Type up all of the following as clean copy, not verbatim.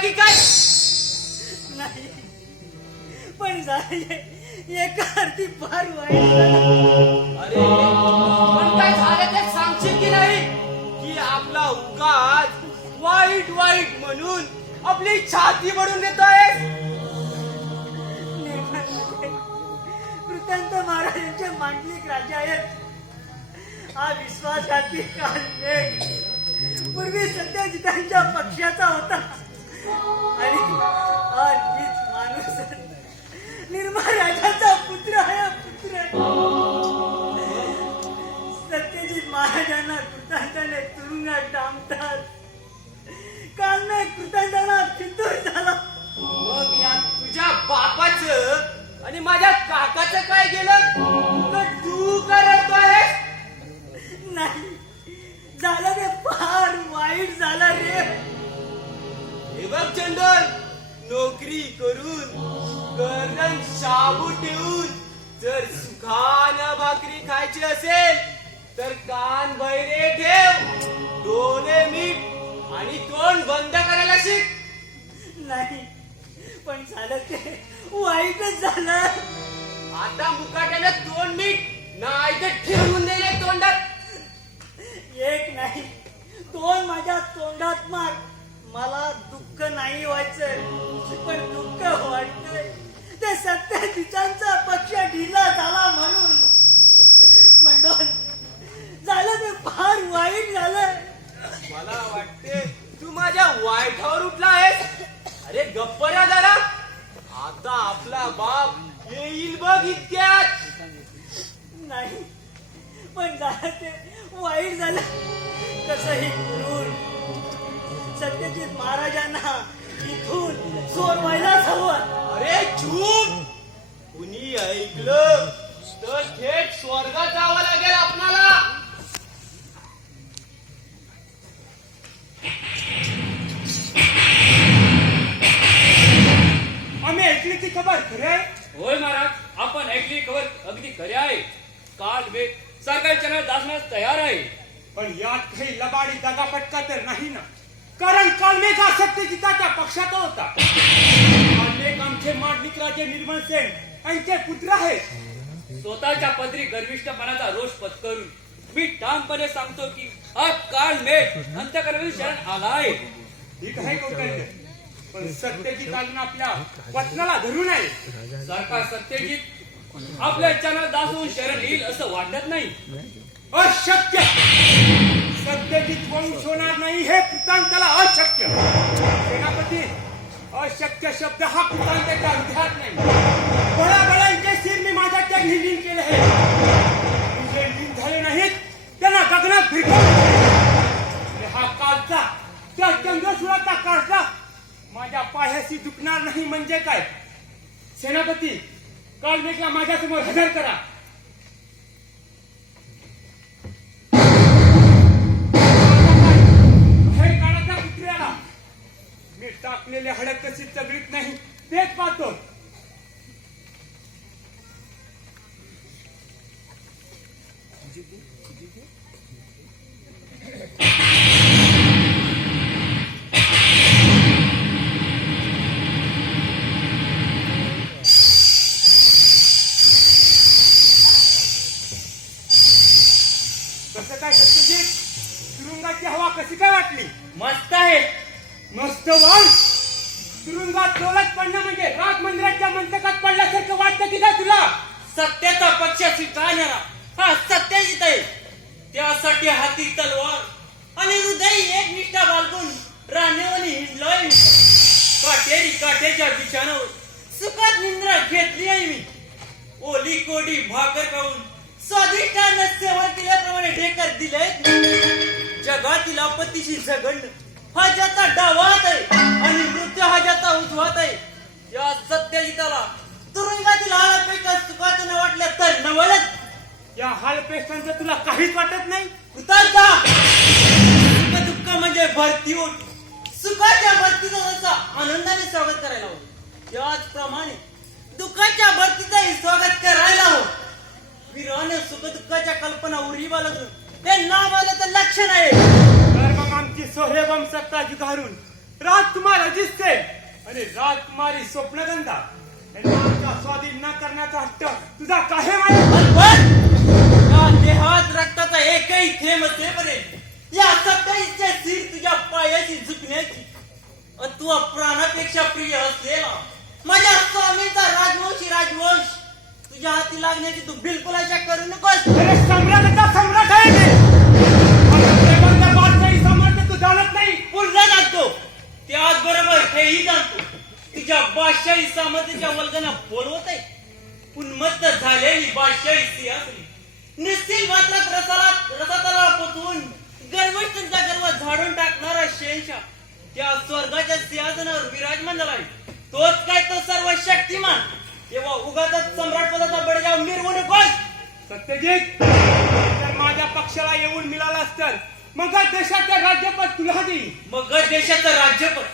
की काय? नाही, पण झाले एका अर्थी फार वाईट झालं. अरे पण काय झालं ते सांगशील की नाही? की आपला उगाच वाईट वाईट म्हणून आपली छाती बडून देतोय. कृतांत महाराजांचे मांडलिक राजा आहेत. हा विश्वासघाती काल एक पूर्वी सत्यजितांच्या पक्षाचा होता आणि हा नीच माणूस निर्मळ राजाचा पुत्र आहे. पुत्र सत्यजित महाराजांना कृतांताने तुरुंगात डांबतात. काल नाही कृतांताला फितूर झाला. मग या तुझ्या बापाचं आणि माझ्या काकाचं काय गेलं तर तू करतोय? नाही, झालं ते फार वाईट झालं रे. हे बघ चंदन, नोकरी करून गर्दन शाबू ठेवून जर सुखानं भाकरी खायची असेल तर कान बहिरे ठेव, डोळे मीट आणि तोंड बंद करायला शिक. नाही, पण झालं ते वाईटच झालं. आता मुकाट्याला तोंड मीट नाही तर ठेवून दिले तोंडात. एक नाही, दोन माझ्या तोंडात मार. मला दुःख नाही व्हायचं, पण दुःख वाटतंय ते सत्यजितांचा पक्ष ढिला झाला म्हणून. मंडोन, झालं ते फार वाईट झालं. मला वाटते तू माझ्या वाईटावर उठला आहेस. अरे गप्प रा जरा, आता आपला बाप येईल बघ इतक्यात. नाही, पण झालं ते वाईट झालं. कसंही करून सत्यजित महाराजांना इथून सोडवायलाच हवं. अरे चूप, कुणी ऐकलं तर थेट स्वर्गात जावं लागेल आपणाला. आम्ही ऐकली ती खबर खरी आहे. होय महाराज, आपण ऐकली खबर अगदी खरी आहे. काल वेग सरकारी चॅनल दासण्यास तयार आहे. पण यात काही लबाडी दगाफटका तर नाही ना? कारण कालमेघ हा सत्यजिताच्या पक्षाचा होता. कालमेघ आमचे मांडलिक राजे निर्मल सेन यांचे पुत्र आहेत. स्वतःच्या पदरी गर्विष्ठपणाचा रोष पत्करून मी ठामपणे सांगतो की हा काल मेघ अंतकरणातील शरण आलाय. ठीक आहे कौटल्य, पण सत्यजित अजून आपल्या वचनाला धरू नये. सरकार सत्यजित आपल्या चॅनल दास होऊन शरण येईल असं वाटत नाही. अशक्य! सत्यजित वंश होणार नाही हे कृतांताला अशक्य. सेनापती, अशक्य शब्द हा कृतांताच्या हृदयात नाही. बळाबळांचे शिर मी माझ्या त्या लीन केले आहे. जे लीन झाले नाहीत त्यांना गगनात फिरकवले. हा कालचा त्या चंद्रसुराचा काढता माझ्या पायाशी दुखणार नाही म्हणजे काय? सेनापती, काल मेघला माझ्यासमोर हजर करा. मी टाकलेले हडक कशी चगळीत नाही तेच पाहतो. कसं काय सत्यजित, तुरुंगाची हवा कशी काय वाटली? मस्त आहे. मस्त वाल. तुरुंगात डोलत पडणं म्हणजे राग मंदिराच्या मंतकात पडल्यासारखं वाटतं की काय तुला? सत्याचा पक्ष स्वीकारणारा हा सत्यजित आहे. त्यासाठी हाती तलवार आणि हृदय एक निष्ठा बाळगून राणेवणी हिंडलोय. काठेच्या दिशांवर सुखात निंद्रा घेतली आहे मी. ओली कोडी भाकर खाऊन स्वादिष्टानं सेवन केल्याप्रमाणे ढेकर दिले. जगातील आपत्तीशी झगडणं हा ज्याचा डावात आहे आणि मृत्यू हा ज्याचा उजवात आहे. या सत्यजिताला तुरुंगातील हालापेक्षा सुखाचं न वाटलं तर नवलच. या हालपेष्टांचं तुला काहीच वाटत नाही? कृतांता, सुख दुःख म्हणजे भरती होत. सुखाच्या भरतीचं जसं आनंदाने स्वागत करायला हवं, त्याचप्रमाणे दुःखाच्या भरतीचंही स्वागत करायला हवं. वीराने सुख दुःखाच्या कल्पना उरी बाळगणं हे नावाला तर लक्षण आहे. तर मग आमची सोहेबम सत्ता जुगारून राजकुमार अजित सेन आणि राजकुमारी स्वप्नगंधा यांना स्वाधीन न करण्याचा हट्ट तुझा काय माहिती? पण या देहात रक्ताचा एकही थेंब असेपर्यंत या सत्ताईसच्या सीर तुझ्या पायाशी झुकण्याची अथवा प्राणापेक्षा प्रिय असलेला माझ्या स्वामीचा राजवंश तुझ्या हाती लागण्याची तू बिलकुल आशा करू नकोस. अरे सम्राटाचा सम्राट आहे मी. श्रीमंत बादशाही सामर्थ्य तू जाणत नाही. पुन्हा जाणतो त्याचबरोबर हेही जाणतो तुझ्या बादशाही सामर्थ्याच्या वल्गना बोलवत आहे. उन्मत्त झालेली बादशाही सिंहासनी निश्चित मात्र रसातला पोचवून गर्वष्टांचा गर्व झाडून टाकणारा शहनशाह त्या स्वर्गाच्या सिंहासनावर विराजमान झाला आहे. तोच काय तो सर्व शक्तिमान. तेव्हा उगाच सम्राट पदाचा बडजाव मिरवू नकोस. सत्यजित जर माझ्या पक्षाला येऊन मिळालास तर मग देशाचं राज्यपद तुला देईल. मग देशाचं राज्यपद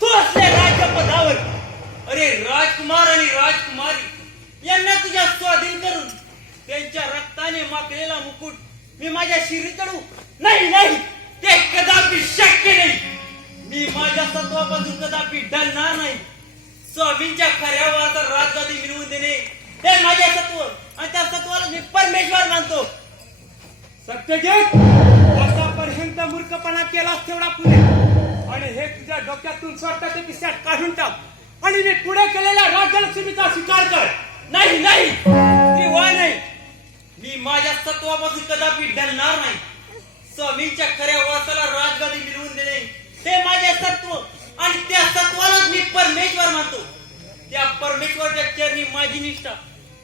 तू असल्या राज्यपदावर अरे राजकुमार आणि राजकुमारी यांना तुझ्या स्वाधीन करून त्यांच्या रक्ताने माखलेला मुकुट मी माझ्या शिरी चढू नाही ते कदापि शक्य नाही. मी माझ्या सत्वापासून कदापि डरणार नाही. स्वामींच्या खऱ्या वाचा राजगादी मिळवून देणे हे माझ्या सत्व आणि त्या सत्वाला मी परमेश्वर मानतो. सत्यजित आतापर्यंत मूर्खपणा केलास तेवढा पुढे आणि हे तुझ्या डोक्यातून स्वतःचे पिसाट काढून टाक आणि मी पुढे केलेल्या राज्यलक्ष्मीचा स्वीकार कर. नाही किंवा नाही. मी माझ्या सत्वापासून कदापि डरणार नाही. स्वामींच्या खऱ्या वासाला राजगादी मिळवून देणे हे माझे सत्व आणि त्या सत्वालाच मी परमेश्वर मानतो. त्या परमेश्वराच्या चरणी माझी निष्ठा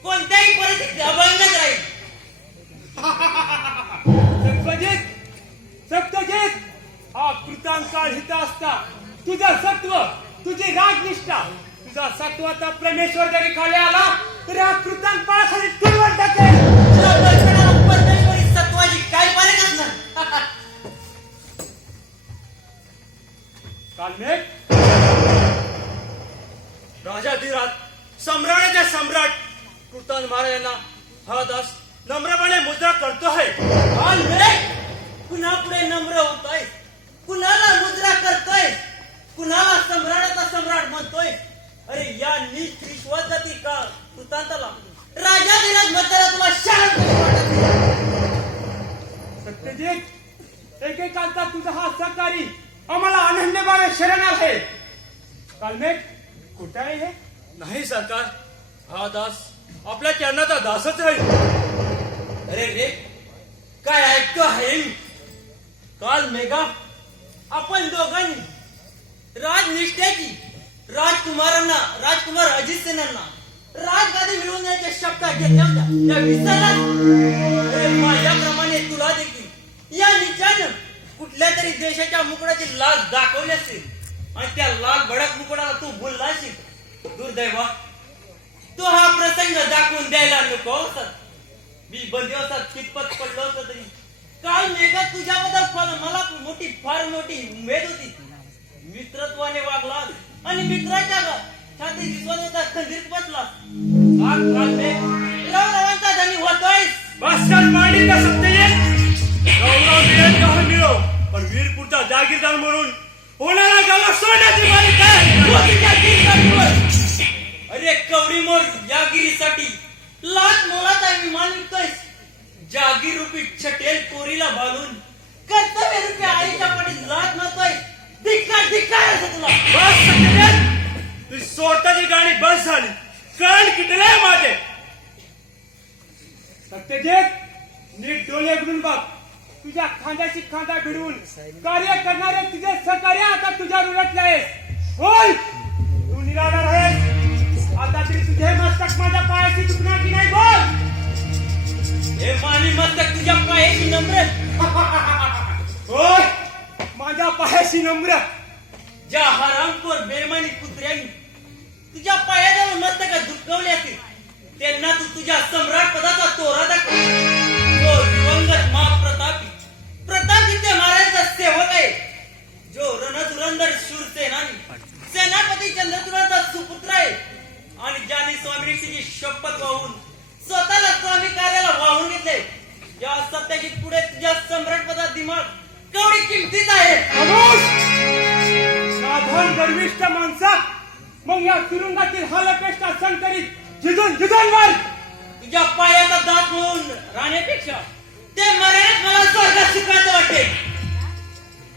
कोणत्याही परिस्थितीत अभंगच राहील. सत्यजित हा कृतांकाळ हित असता तुझं सत्व तुझी राजनिष्ठा तुझा सत्वाचा परमेश्वर जरी खाली आला तरी हा कृतांक पाळाखाली तुडवून टाकेल. परमेश्वरी सत्वाची काय फरक असणार. कालमेघ राजाधिराज सम्राटाचे सम्राट कृतान महाराजांना हा दास नम्रपणे मुद्रा करतो आहे. पुन्हा पुढे नम्र होतोय. कुणाला मुद्रा करतोय. कुणाला सम्राटाचा सम्राट म्हणतोय. अरे या नीच रिश्वत जाती का कृतांताला राजाधिराज म्हणताना तुला शांत वाटत. सत्यजित एकेकालचा तुझा हा सहकारी आम्हाला अनन्यभावे शरण आहे. कालमेघ कुठे आहे हे? नाही सरकार, हा दास आपल्या चरणाचा दासच राहील. अरे रे काय ऐकतो आहे मी. काल मेघा आपण दोघांनी राजनिष्ठेची राजकुमार अजित सेनांना राजगादी मिळवण्याच्या शपथा घेतल्या होत्या. त्या विसरला. माझ्याप्रमाणे तुला देखील या निचानं कुठल्या तरी देशाच्या मुकुटाची लाज दाखवली असेल आणि त्या लाल भडक मुकुटाला तू बोलला असेल. दुर्दैवा तू हा प्रसंग दाखवून द्यायला नको होता. मी बंदिवासात कितपत पडलो होतो तरी काल मेघा तुझ्याबद्दल मला फार मोठी उमेद होती. मित्रत्वाने वागला आणि मित्राच्या छाती विश्वासाचा खंजीर बसला. काल मेघ रवरवांचा धनी होतोय. भास्कर मांडीचा सत्यजित गौरव मिळेल का मिळो पण वीरपूरचा जागीरदार म्हणून होणारा गावा सोडण्याची मालिक अरे कवडी मोर या गिरीसाठी लाख मोलाचा विमान विकतोय. जागीर रूपी छटेल कोरीला बांधून कर्तव्य रूपी आईच्या पाठीत लाट मारतोय. धिक्कार असं तुला. बस सत्यजित, तुझी स्वतःची गाणी बस झाली. कान किटले माझे. सत्यजित नीट डोळे उघडून बघ. तुझ्या खांद्याशी खांदा भिडवून कार्य करणारे तुझे सहकार्य आता तुझ्यावर उलटले आहेस. बोल तू निराधार आहेस. आता तरी तुझे मस्तक माझ्या पायाशी झुकणार की नाही बोल. हे मानी मस्तक तुझ्या पायाची नम्र. होय माझ्या पायाशी नम्र. ज्या हरामखोर बेमानी कुत्र्यांनी तुझ्या पायाजवळ मस्तक झुकवले असतील त्यांना तू तुझ्या सम्राट पदाचा तोरा दाखव. जो दिवंगत महाप्रतापी प्रतापदित्य महाराजांचा सेवक आहे. जो रणधुरंधर शूर सेनापती चंद्रचूडाचा सुपुत्र आहे आणि ज्याने स्वामीची शपथ वाहून स्वतःला स्वामी कार्याला वाहून घेतले. या सत्याजित पुढे तुझ्या सम्राट पदात दिमाग केवढी किमतीच आहे. खामोश. महान गर्विष्ठ माणसा, मग या तुरुंगातील हालपेष्टा संकरित झिजून वर तुझ्या पायाचा दात म्हणून राहण्यापेक्षा ते मरेत मला स्वर्गात शिकायचं वाटते.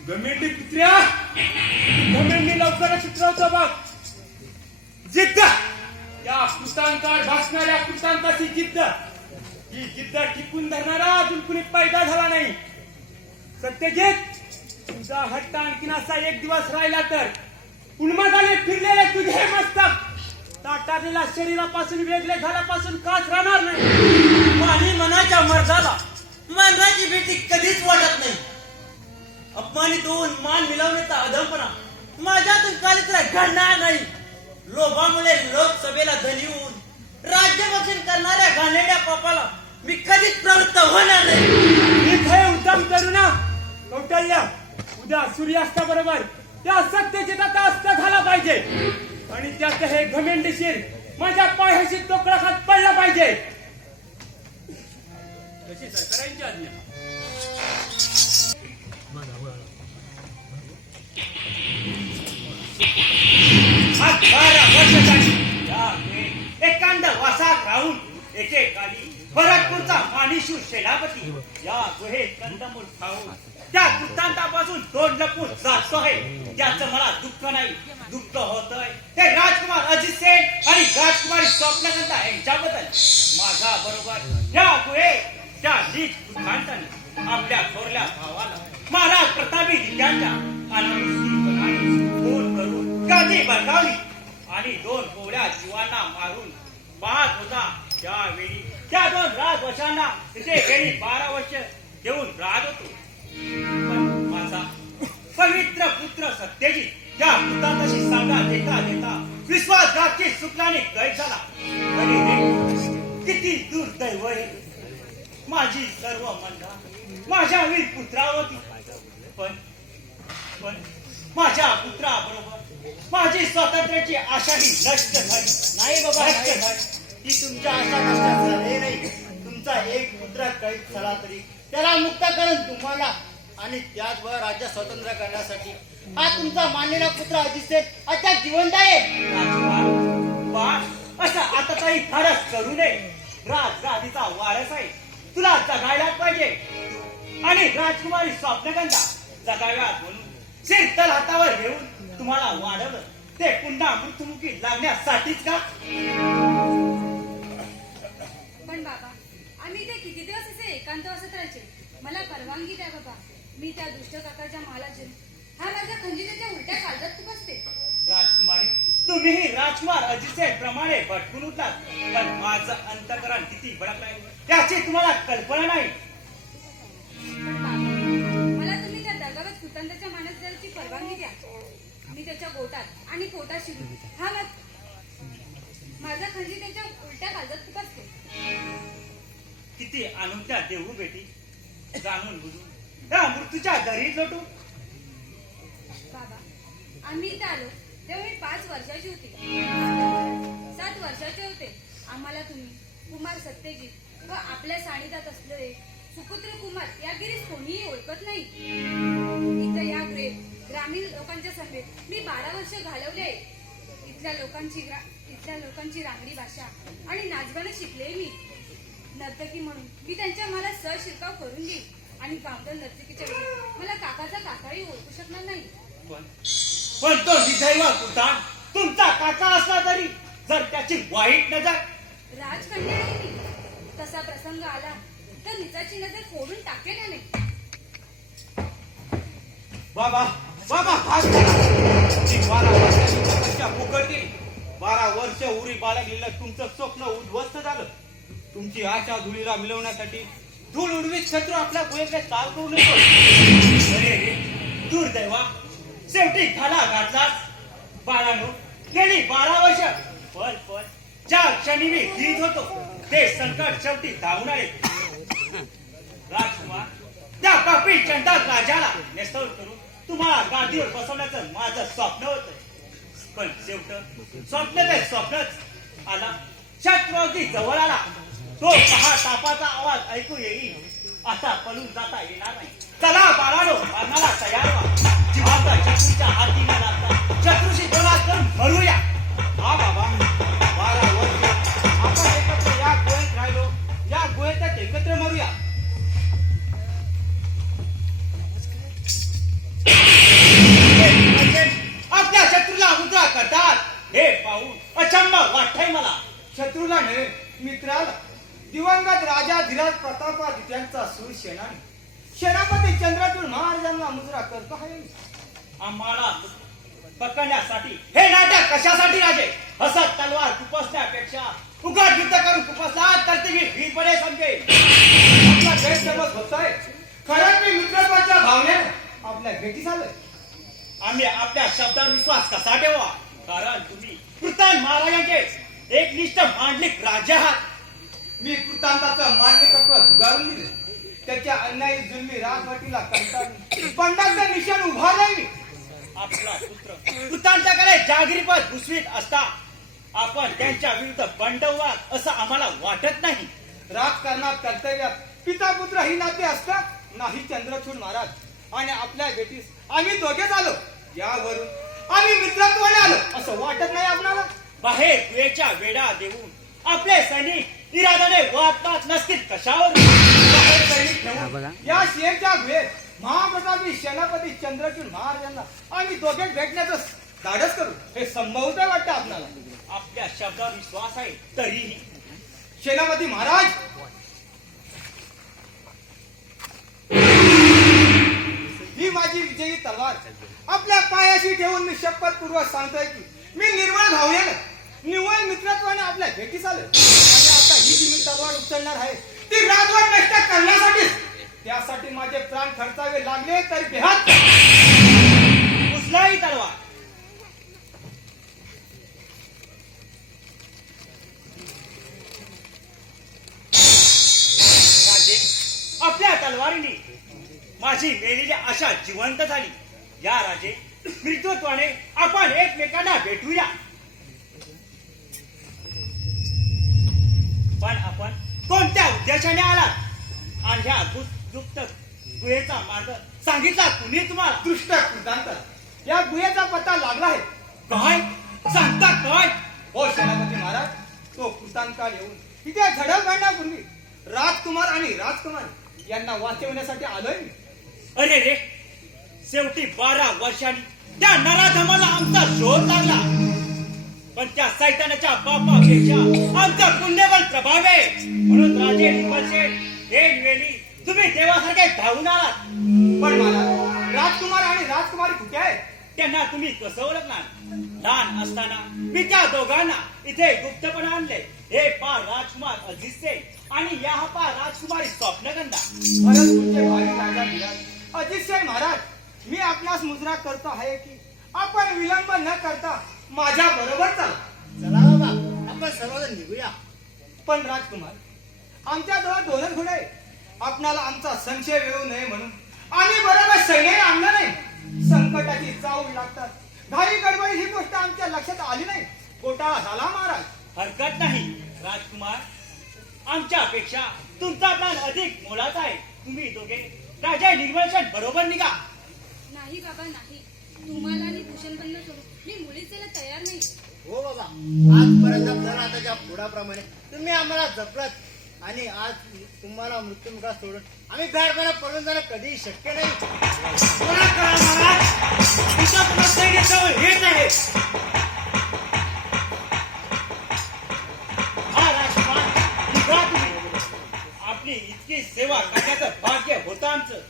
गमेंडी कुत्र्या, गमेंडी लवकरच उतरवतो बघ. जिद्द, या कृतांकावर भासणाऱ्या कृतांताची जिद्द, ही जिद्द टिकून धरणारा अजून कुणी पैदा झाला नाही. सत्यजित, तुझा हट्ट आणखीन असा एक दिवस राहिला तर उन्मादाने फिरलेले तुझे मस्तक ताटालेल्या शरीरापासून वेगळे झाल्यापासून काच राहणार नाही. आणि मनाच्या मर्दाला मरणाची भीती कधीच वाटत नाही. अपमानित होऊन मान मिळवण्याचा अधमपणा माझ्यातून कालित्र घडणार नाही. लोभामुळे लोकसभेला धनी होऊन राज्यभक्षण करणाऱ्या घाणेरड्या पापाला मी कधीच प्रवृत्त होणार नाही. इथे उत्तम तरुणा कौटल्य, उद्या सूर्यास्ताबरोबर त्या सत्यजिताचा अस्त झाला पाहिजे आणि त्यात हे घमेंडीशीर माझ्या पायाशी तोकडा खात पडला पाहिजे. कशी सरकारांची आज्ञा. आज 12 वर्ष झाली या एकांत वासात राहून एकेकाली भरतपूरचा मानिशू सेनापती या गुहेत कंदमूल खाऊन त्या कृतांतापासून तोंड लपून जातोय. त्याचं मला दुःख नाही, दुःख होतंय हे राजकुमार अजित सेन आणि राजकुमारी स्वप्नगंधा यांच्याबद्दल. माझ्या बरोबर या गुहेत त्या नीच कृतांताने आपल्या थोरल्या भावाला महाराज प्रतापी त्यांच्या अनानुष्ठीपणाने फोन करून गादी बळकावली आणि 2 कोवळ्या जीवांना मारून पाहत होता. त्यावेळी त्या 2 राजवशांना तिथे गेली 12 वर्ष देऊन राहत होतो. पण माझा पवित्र पुत्र सत्यजित त्या कृतांताशी सांगा देता देता विश्वासघातकी सुखाने कैद झाला. अरे रे, किती दुर्दैव आहे. माझी सर्व मंडा माझ्या वीर पुत्रावर होती. पण माझ्या पुत्राबरोबर माझी स्वातंत्र्याची आशाही नष्ट झाली. नाही बाबा, नष्ट नाही. झाली. ती तुमच्या आशा नष्ट झाले नाही. तुमचा एक पुत्र कैद झाला तरी त्याला मुक्त करून तुम्हाला आणि त्याचबरोबर राज्य स्वतंत्र करण्यासाठी हा तुमचा मानलेला पुत्र अजित अद्याप जिवंत आहे. राजकुमार, बाळ, असं आता काही धाडस करू नये. राजगादीचा वारस आहे, तुला जगायला पाहिजे. आणि राजकुमारी स्वप्नगंधा जगाव्यात म्हणून शिरतल हातावर घेऊन तुम्हाला वाढवलं ते पुन्हा मृत्युमुखी लागण्यासाठीच का? पण बाबा, आम्ही ते किती दिवस असे एकांत असत राहायचे. मला परवानगी द्या बाबा. मी त्या दुष्ट काकाच्या महालाचे हा माझ्या खंजिरीच्या उलट्या काळजात खुपसते. राजकुमारी, तुम्हीही राजकुमार अजित प्रमाणे भटकून उठलात. पण माझं अंतकरण किती भडकलंय त्याची तुम्हाला कल्पना नाही. पण बाबा, मला तुम्ही त्या दगावत कुटुंबाच्या मानस जायची परवानगी द्या. मी त्याच्या गोटात आणि पोटात शिरून हा माझा खंजीर त्याच्या उलट्या काळजात खुपसते. किती आणून त्या देऊ बेटी, जाणून बुजून त्या मृत्यूच्या दरीत लोटू. बाबा, आम्ही इथे आलो तेव्हा मी 5 वर्षाची होती. 7 वर्षाचे होते. आम्हाला तुम्ही कुमार सत्यजित व आपल्या सानिध्यात असलेले सुपुत्र कुमार या गिरीस कोणीही ओळखत नाही. इथं या ग्रामीण लोकांच्या सभेत मी 12 वर्ष घालवले आहे. इथल्या लोकांची रांगडी भाषा आणि नाचगाणं शिकले मी. नर्तकी म्हणून मी त्यांच्या मला सर शिरकाव करून देईन आणि गावडल नर्तकीच्या वेळी मला काकाचा काकाही ओळखू शकणार नाही. पण तो विधैव कुठान तुमचा काका असला तरी जर त्याची वाईट नजर राजकन्या आहे मी. तसा प्रसंग आला तर निचाची नजर फोडून टाकेन याने. बाबा बाबा भाग ती 12 वर्षाची तपस्या फुकट गेली. 12 वर्ष उरी बाळगलेलं तुमचं स्वप्न उद्ध्वस्त झालं. तुमची आशा धुळीला मिळवण्यासाठी धूळ उडवीत शत्रू आपल्या गुहेकडे चाल करू नये. अरे रे, दुर्दैवा, शेवटी घाला घातलास. बाळानो, गेली 12 वर्ष पण ज्या क्षणी मी भीत होतो ते संकट शेवटी धावून आले. राजकुमार, त्या पापी चंदात राजाला नेस्तोड करून तुम्हाला गादीवर बसवण्याचं माझं स्वप्न होतं. पण स्वप्न ते स्वप्नच आला. शत्रू अगदी जवळ आला. तो पहा तापाचा आवाज ऐकू येईल. आता पळून जाता येणार नाही. चला बाळानो, मारणाला तयार व्हा. जीवाचा शत्रूच्या हाती न लागता शत्रूला नव्हे मित्राला दिवंगत राजा धीरज प्रतापादित्यांचा सूर सेनानी सेनापती चंद्रचूड महाराजांना मुजरा करतो आहे मी. आम्हाला पकडण्यासाठी हे नाटक कशासाठी राजे हसत तलवार खुपसण्यापेक्षा उघड युद्ध करून खुपसला तर ती वीरपणे समजेल. आपला गैरसमज होत आहे. खरंच मी मित्रत्वाच्या भावनेने आपल्या भेटीस आलोय. आम्ही आपल्या शब्दावर विश्वास कसा ठेवा कारण तुम्ही कृतान महाराजांचे एकनिष्ठ मांडलिक राजे आहात. मी कृतांताचं मान्यकत्व झुगारून दिले. त्याच्या अन्यायी जुलमी राजवटीला कंटाळून बंडाचं निशाण उभारलंय मी. आपला पुत्र कृतांताकडे जागिरीपद घुसवीत असता आपण त्यांच्या विरुद्ध बंडवाद असं आम्हाला वाटत नाही. राजकारणात कर्तव्यात पिता पुत्र ही नाते असतात नाही. चंद्रचूड महाराज आणि आपल्या भेटीस आम्ही दोघेच आलो. यावरून आम्ही मित्रत्वाने आलो असं वाटत नाही आपणाला. बाहेर गुहेच्या वेढा देऊन आपले सैनिक इराद्याने वाटतात नसतील कशावर बाहेर सैनिक ठेवून या शेरच्या गुहेत महाप्रतापी सेनापती चंद्रचूड महाराजांना आम्ही दोघे भेटण्याचं धाडस करू हे संभवत वाटतं आपल्याला. आपल्या शब्दावर विश्वास आहे तरीही सेनापती महाराज ही माझी विजयी तलवार आपल्या पायाशी ठेवून मी शपथपूर्वक सांगतोय की मी निर्मळ भावनेने निव्वळ मित्रत्वाने आपल्या भेटीस आलो. आणि आता ही जी मी तलवार उचलणार आहे ती राजवट नष्ट करण्यासाठीच. त्यासाठी माझे प्राण खर्चावे लागले तरी बेहात कुठलाही तलवार राजे आपल्या तलवारीने माझी मेलेली आशा जिवंत झाली. या राजे मित्रत्वाने आपण एकमेकांना भेटूया. पण आपण कोणत्या उद्देशाने आलात आणि ह्या गुप्त गुहेचा मार्ग सांगितला कुणी तुम्हाला? दृष्ट कृतांत या गुहेचा पत्ता लागला आहे. काय सांगता काय? हो सेनापती महाराज तो कृतांकाल येऊन तिथे झडप घालण्यापूर्वी राजकुमार आणि राजकुमारी यांना वाचवण्यासाठी आलोय मी. अरे रे शेवटी 12 वर्षांनी त्या नराधमाला आमचा शोध लागला. पण त्या सैतानाच्या बापापेक्षा आमचं पुण्यबल प्रभाव आहे. म्हणून राजे निर्मलशेठ एक वेळी तुम्ही देवासारखे धावून आलात. पण मला राजकुमार आणि राजकुमारी कुठे आहे? त्यांना तुम्ही कसं ओळखणार? लहान असताना मी त्या दोघांना इथे गुप्तपणे आणले. हे पा राजकुमार अजित सिंग आणि या पा राजकुमारी स्वप्नगंधा. भरतपूरचे भावी राजा धीरज अजित सिंह महाराज मी आपणास मुजरा करतो आहे की आपण विलंब न करता माझ्या बरोबर चला. चला बाबा आपण सर्वजण निघूया. पण राजकुमार आमच्याजवळ दोनच घोडे आहे. आपणाला आमचा संशय येऊ नये म्हणून आम्ही बरोबर सैन्याने आणलं नाही. संकटाची चावल लागतात घाई गडबडी ही गोष्ट आमच्या लक्षात आली नाही. घोटाळा झाला महाराज. हरकत नाही राजकुमार. आमच्यापेक्षा तुमचा प्लॅन अधिक मोलाचा आहे. तुम्ही दोघे राजा निर्मलशेठ बरोबर निघा. नाही बाबा नाही. तुम्हाला आणि भूषणबंद सोडून मी मुळीच त्याला तयार नाही. हो बाबा आजपर्यंत प्रणाताच्या पुढाप्रमाणे तुम्ही आम्हाला जपलत आणि आज तुम्हाला मृत्युमुखात सोडून आम्ही गाडपणा पडून जाणं कधीही शक्य नाही. कोणा करा महाराज तुमचा पुन्हा सैन्य जवळ हेच आहे. हा राजकुमार निघा तुम्ही. आपली इतकी सेवा करण्याचं भाग्य होतं आमचं.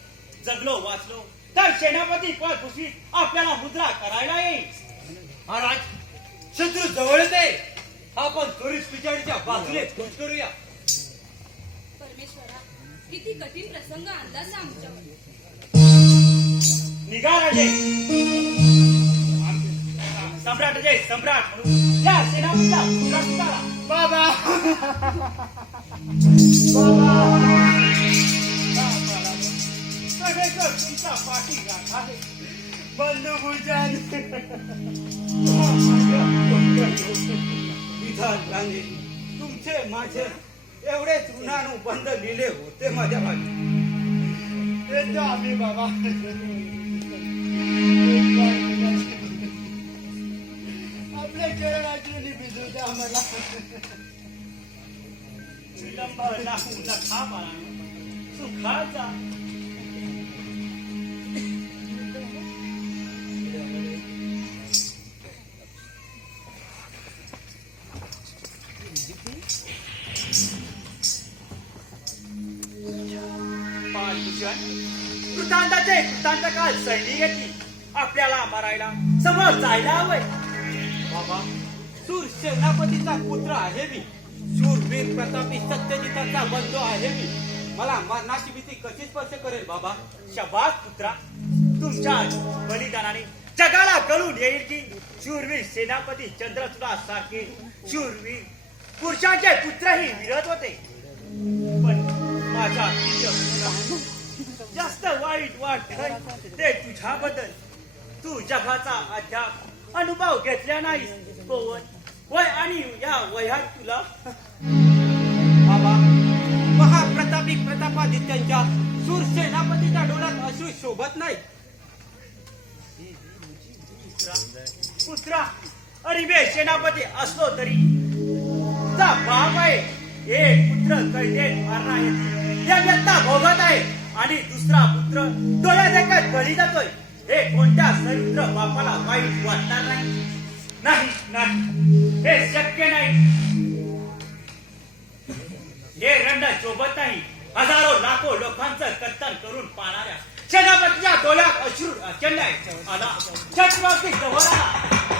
जगलो वाचलो तर सेनापती पद भूषित आपल्याला मुद्रा करायला येईल. महाराज शत्रू जवळच आहे. आपण त्वरित पिछाडीच्या बाजूने कूच करूया. परमेश्वरा किती कठीण प्रसंग आणलास आमच्यावर. निघा राजे. सम्राटाचे सम्राट म्हणून या सेनापतीला पुरस्कार करा. बाबा सगळेकर तुमचा पाठी राखा आहे. बंधुभूषण विधान रांगे तुमचे माझे एवढेच ऋणानुबंध लिहिले होते माझ्या भागी. येतो आम्ही बाबा. आपल्या चरणाची भिजू द्या आम्हाला. विलंब लागू नका बाळा. सुखाचा कृतांत काळ सैनिक येतील आपल्याला मारायला समोर जायला हवंय. बाबा सूर सेनापतीचा पुत्र आहे मी. शूरवीर प्रतापी सत्यजिताचा बंधू आहे मी. मला मरणाची भीती कशी स्पर्श करेल बाबा? शबास पुत्रा, तुमच्या बलिदानाने जगाला कळून येईल की शूरवीर सेनापती चंद्रचूडा सारखे शूरवीर पुरुषांचे पुत्रही विरत होते. पण माझ्या प्रिय जास्त वाईट वाटतंय ते तुझ्याबद्दल. तू जगाचा अद्याप अनुभव घेतला नाहीस पवन. वय आणि या वयात तुला बाबा महाप्रतापी प्रतापादित्यांच्या सूर सेनापतीच्या डोळ्यात अश्रू शोभत नाही. पुत्रा, अरिबे सेनापती असलो तरी तुझा बाप आहे. एक पुत्र कैदेत मारणार या व्यथा भोगत आहे आणि दुसरा पुत्र डोळ्या देखत बळी जातोय. हे कोणत्या चरित्र बापाला वाईट वाटणार नाही? नाही नाही, हे शक्य नाही. हे रंड शोभत नाही. हजारो लाखो लोकांचं कत्तल करून पाहणाऱ्या सेनापतीच्या डोळ्यात अश्रू अचंडाय आला. छत्रपती जवळ आला.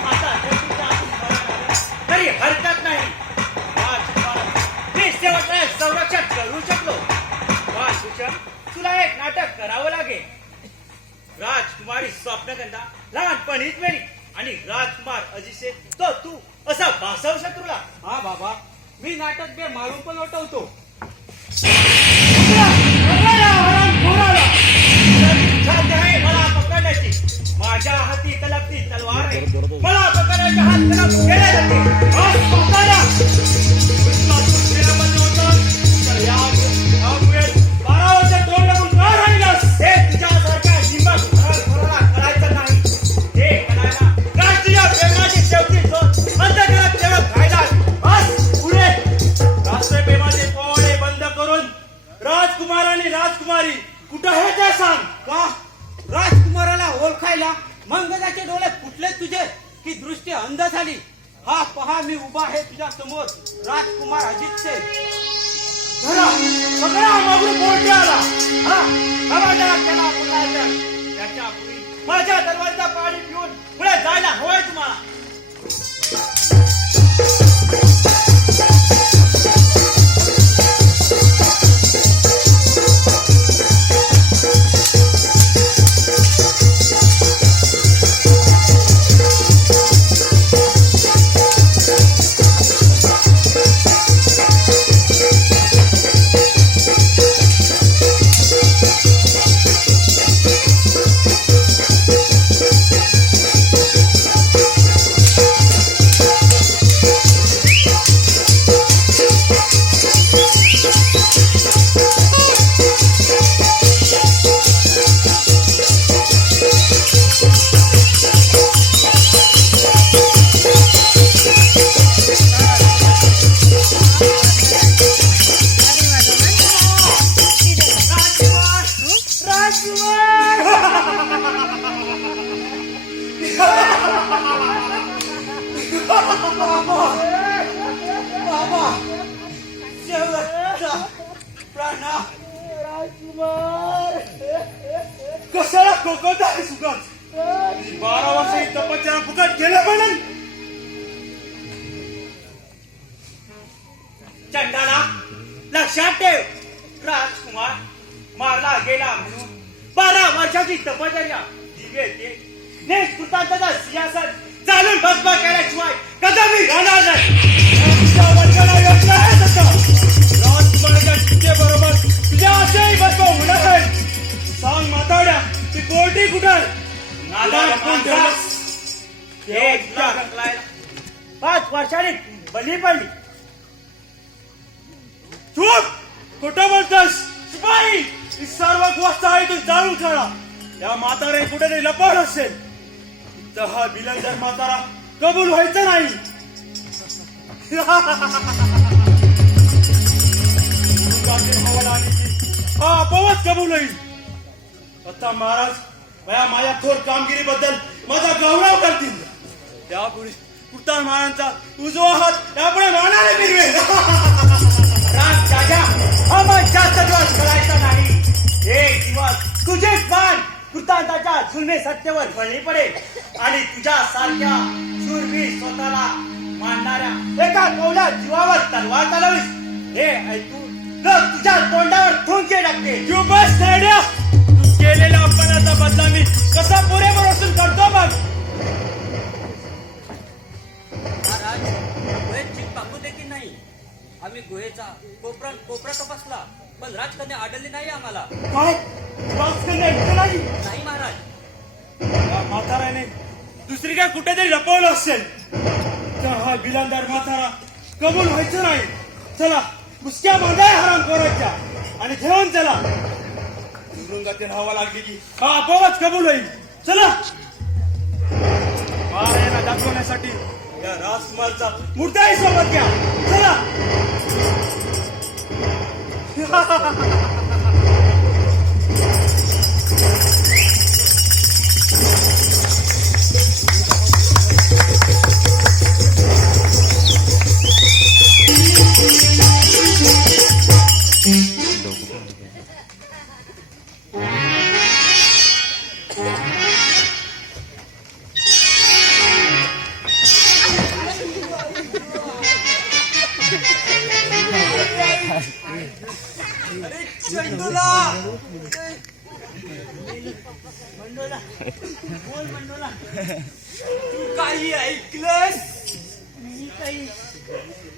आता छत्रीच्या आतून परत आला तरी हरकत नाही. मी शेवटला संरक्षण करू शकलो. बाळभूषण, तुला एक नाटक करावं लागेल. राजकुमारी स्वप्नगंधा लहानपणीच मेली आणि राजकुमार अजिसे तो तू असा भासव शत्रूला. हा बाबा, मी नाटक बे मारून पण लोटवतो. मला पकडण्याची माझ्या हाती तलपती तलवार आहे. मला पकडण्याच्या हात तलप केले जाते. तर यामुळे 12 वर्ष तोंड लागून का राहिलास? हे तुझ्यासारख्या हिंमत घराला करायचं नाही. हे करायला राष्ट्रीय प्रेमाची शेवटी झोप अंतर्गत तेवढं फायदा. बस पुढे राष्ट्रप्रेमाचे पोळे बंद करून राजकुमार आणि राजकुमारी कुठं आहे ते सांग. का राजकुमाराला ओळखायला मंगजाचे डोळे फुटले तुझे की दृष्टी अंध झाली? हा पहा, मी उभा आहे तुझ्या समोर, राजकुमार अजित से. सगळा मागून पोहोचले आला. हा खबरदार, त्याला बोलायचं. त्याच्या पूर्वी माझ्या दरवाजा पाणी पिऊन पुढे जायला हवंय तुम्हाला. कशाला कोकत आहे सुगत? 12 वर्ष ही तपश्चर्या फुकट गेलं पण. चंडाला लक्षात ठेव, राजकुमार मारला गेला म्हणून 12 वर्षाची तपश्चर्या दिवे ते निष्कृतांचा सिंहासन चालून भस्म केल्याशिवाय कदमी राहणार नाही. राजकुमाराच्या चितेबरोबर तुझ्या असेही भस्म होणार आहे. सांग माताड्या, ती कोर्टी कुठं? नादान कोण ठेवलंस? 5 वर्षांनी बली पडली. चूप! कुठं बोलतोस? शिपाई, ही सर्व गोष्ट आहे तू जाणून ठेवा. या म्हातारे कुठेतरी लपवलं असेल तर हा बिलंदर म्हातारा कबूल व्हायचं नाही. हा अपवाद कबूल होईल. आता महाराज माझ्या थोर कामगिरीबद्दल माझा गौरव करतील. त्यापुढे कुर्तान महाराजांचा उजवा हात त्यापुढे मानाने फिरवेल. राम राजा, हा मग जास्त दिवस करायचा नाही. एक दिवस तुझेच बाण कृतांताच्या जुलमे सत्तेवर बळी पडेल आणि तुझ्या सारख्या शूरवीर स्वतःला मानणाऱ्या एका कवल्या जीवावर तलवार चालवीस हे ऐकून लोक तुझ्या तोंडावर ठोंके टाकते. तू बस नाड्या, तू केलेल्या अपमानाचा बदला मी कसा पुरेपूर वसूल करतो बघ. महाराज गुहेत जीप टाकू दे की नाही. आम्ही गुहेचा कोपरा तपासला पण राजकन्या आढळली नाही आम्हाला. काय राजकन्या इथे नाही? नाही महाराज. या म्हाताऱ्याने दुसरी काय कुठेतरी लपवलं असेल. तर हा बिलांदार म्हातारा कबूल व्हायचं नाही. चला मुसक्या बांधाय हराम करायच्या आणि घेऊन चला. तुरुंगातील हवा लागली की हा आपोआपच कबूल होईल. चला यांना दाखवण्यासाठी या राजकुमारचा मूर्त्याही सोबत घ्या. चला मंडोला बोल मंडोला. तू काही ऐकलंस?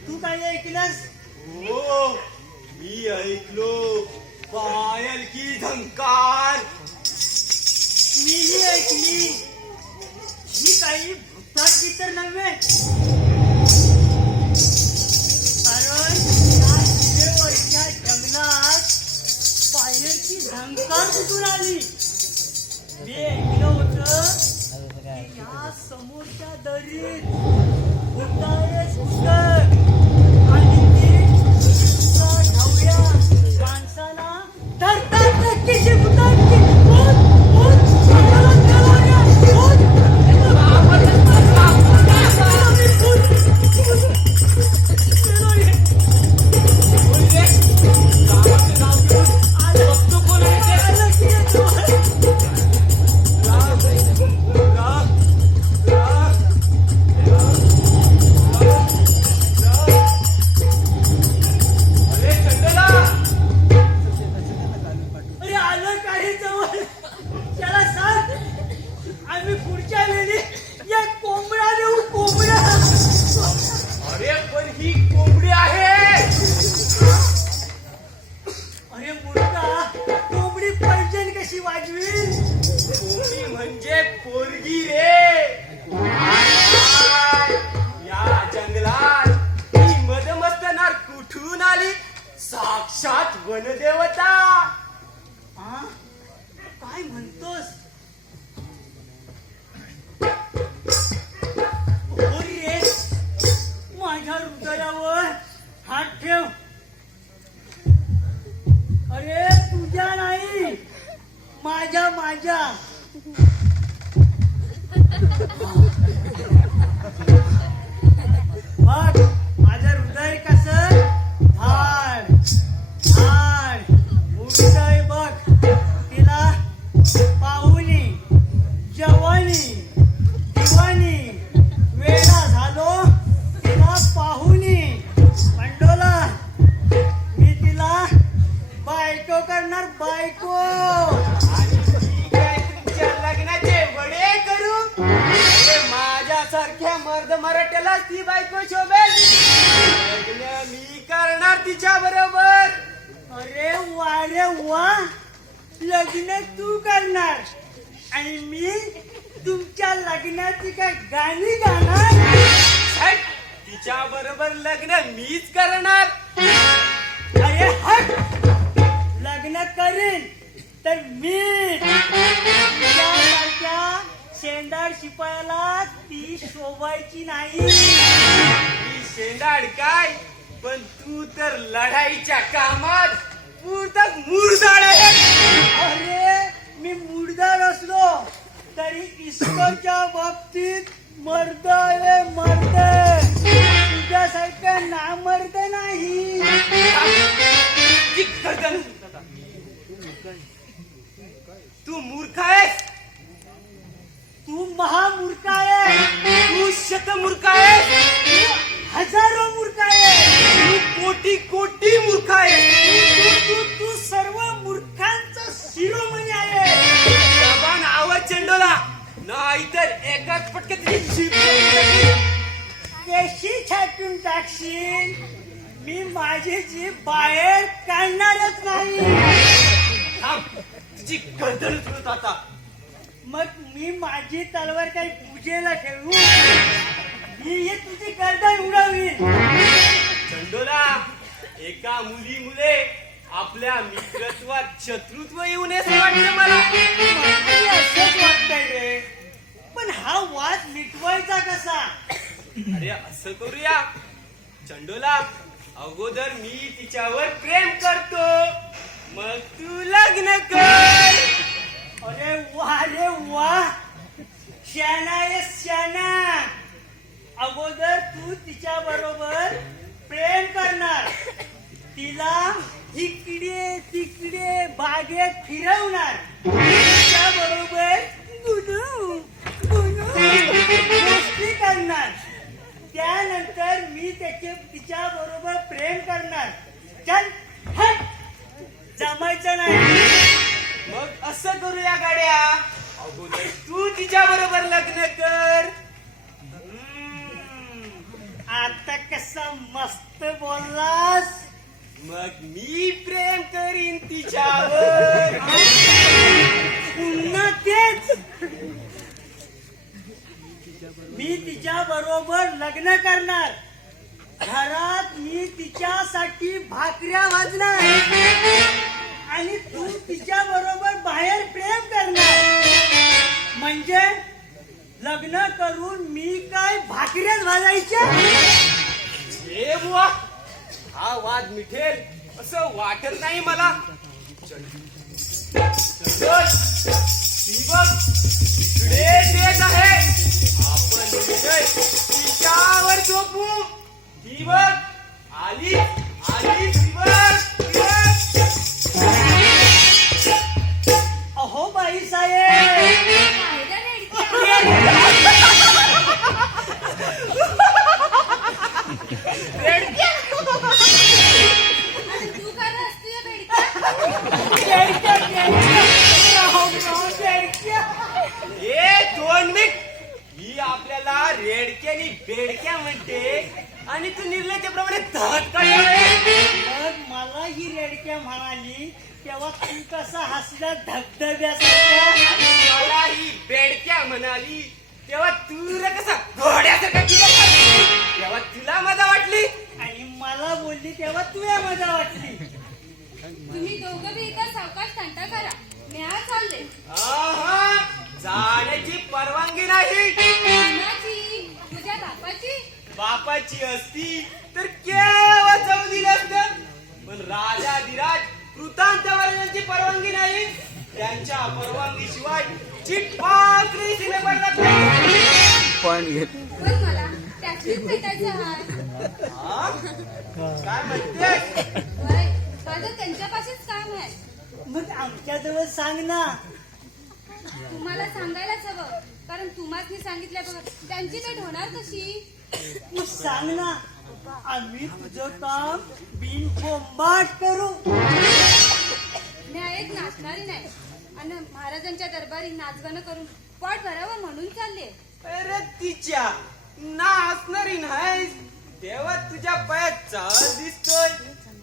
तू काही ऐकलंस? हो मी ऐकलो. पायल की झंकार. मीही ऐकली. मी काही भूताची तर नव्हे, कारण या शिवेवरच्या जंगलात पायलची झंकार कुठून आली. मी ऐकलं होतं की या समोरच्या दरीत भूतायच भूत आणि ते ढवळ्या माणसाला धरतात नक्कीची भूतांची. म्हणजे पोरगी रे. या जंगलात ही मदमस्तनार कुठून आली? साक्षात वनदेवता. काय म्हणतोस? रे माझ्या हृदयावर हात ठेव. अरे तुझ्या नाही, माझ्या. बघ माझं हृदय कसं धाड धाड उडतंय बघ. तिला पाहुणी जवानी दिवाणी वेडा झालो तिला पाहुणी. मंडोला मी तिला बायको करणार, बायको. लग्नाचे वडे करू. माझ्यासारख्या मर्द मराठ्याला ती बायको शोभेल. लग्न मी करणार तिच्या बरोबर. अरे वा रे वा, लग्न तू करणार आणि मी तुमच्या लग्नाची काय गाणी गाणार. तिच्या बरोबर लग्न मीच करणार. अरे हट, लग्न करीन तर मी तुझ्यासारख्या शेंडाळ शिपायाला ती शोभायची नाही. मी शेंडाड काय, पण तू तर लढाईच्या कामात पुरतच मुरदाड आहे. अरे मी मुर्दार असलो तरी इस्कोच्या बाबतीत मर्द आहे मर्द. तुझ्यासारखं नामर्द नाही. तू मूर्ख आहेस. तू महामूर्ख आहे. तू शतमूर्ख आहेस. तू हजारो मूर्ख आहे. तू कोटी कोटी मूर्ख आहेस. तू सर्व मूर्खांचा शिरोमणी आहे. जबान आवर चेंडोला, नाहीतर एकाच पटक्यात तुझी जीभ तोडून टाकीन. कशी छाटून टाकशील? मी माझी जीभ बाहेर काढणारच नाही. थांब, तुझी गर्दन उचलत आता. मग मी माझी तलवार काही पूजेला ठेवू? मी हे तुझी गर्दन उडवीन. चंडोला, एका मुले आपल्या मित्रत्वात शत्रुत्व येऊ नये असं वाटतं मला. मलाही असंच वाटतंय रे. पण हा वाद मिटवायचा कसा? अरे असं करूया चंडोला, अगोदर मी तिच्यावर प्रेम करतो, मग तू लग्न कर. अरे वा, शाना आहे शाना. अगोदर तू तिच्या बरोबर प्रेम करणार, तिला इकडे तिकडे बागेत फिरवणार, तिच्या बरोबर गोष्टी करणार. त्यानंतर मी तिच्या बरोबर प्रेम करणार. चल हट, जमायचं नाही. मग असं करूया गाड्या, अगोदर तू तिच्या बरोबर लग्न कर. आता कसं मस्त बोललास. मग मी प्रेम करीन तिच्यावर. पुन्हा तेच. मी तिच्या बरोबर लग्न करणार, घरात मी तिच्यासाठी भाकऱ्या भाजणार, आणि तू तिच्या बरोबर बाहेर प्रेम करणार. म्हणजे लग्न करून मी काय भाकऱ्याच भाजायच्या? हे बुवा, हा वाद मिटेल असं वाटत नाही मला. चल, ती बघ, इकडेच येत आहे. आपण निर्णय तिच्यावर झोपू. ती बघ, आली ती बघ. अहो बाई साहेब, तू काय हसतोय बेडक्या? ए 2 मिनिट, ही आपल्याला रेडक्यानी बेडक्या म्हणते आणि तू निर्लज्जप्रमाणे धड मग मला ही रेडक्या म्हणाली तेव्हा तू कसा हसला धबधब्यासारखा. मला ही बेडक्या म्हणाली तेव्हा तू रे कसा घोड्यासारखा किती तेव्हा तुला मजा वाटली. आणि मला बोलली तेव्हा तुला मजा वाटली. तुम्ही दोघं बी इथं सावकाश तंटा करा, मी आज चालले. आहा, जाण्याची परवानगी नाही. कुणाची? तुझ्या बापाची असती तर केव्हा जाऊ दिलं असतं. पण राजाधिराज कृतांतवर्णांची परवानगी नाही. त्यांच्या परवानगीशिवाय चिटपाकरी सीमेपणात नाही. पण मला त्याचीच भेटायचं आहे. काय म्हणतेस? वय, माझं त्यांच्यापाशीच काम आहे. मग आमच्याजवळ सांग ना. तुम्हाला सांगायलाच हवं, कारण तुम्हाला सांगितलं बघ, त्यांची भेट होणार कशी? तू सांग ना, आम्ही तुझं काम बिनबोंबाट करू. मी एक नाचणारी नाही, आणि महाराजांच्या दरबारी नाचगाणं करून पोट भरावं म्हणून चालले. अरे तिच्या नाचणारी नाहीस तेव्हा तुझ्या पायात चाल दिसतोय.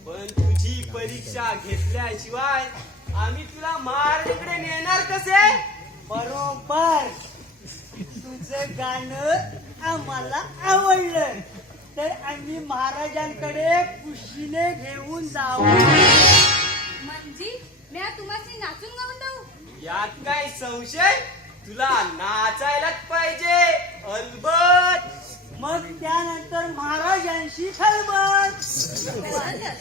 पण तुझी परीक्षा घेतल्याशिवाय आम्ही तुला महाराजांकडे नेणार कसे? बरोबर. तुझं गाणं आम्हाला आवडलं तर आम्ही महाराजांकडे खुशीने घेऊन जाऊ. म्हणजे मी तुम्हाला नाचून गाऊन जाऊ? यात काय संशय? तुला नाचायलाच पाहिजे अलबत. मग त्यानंतर महाराजांशी खलबत. चालत.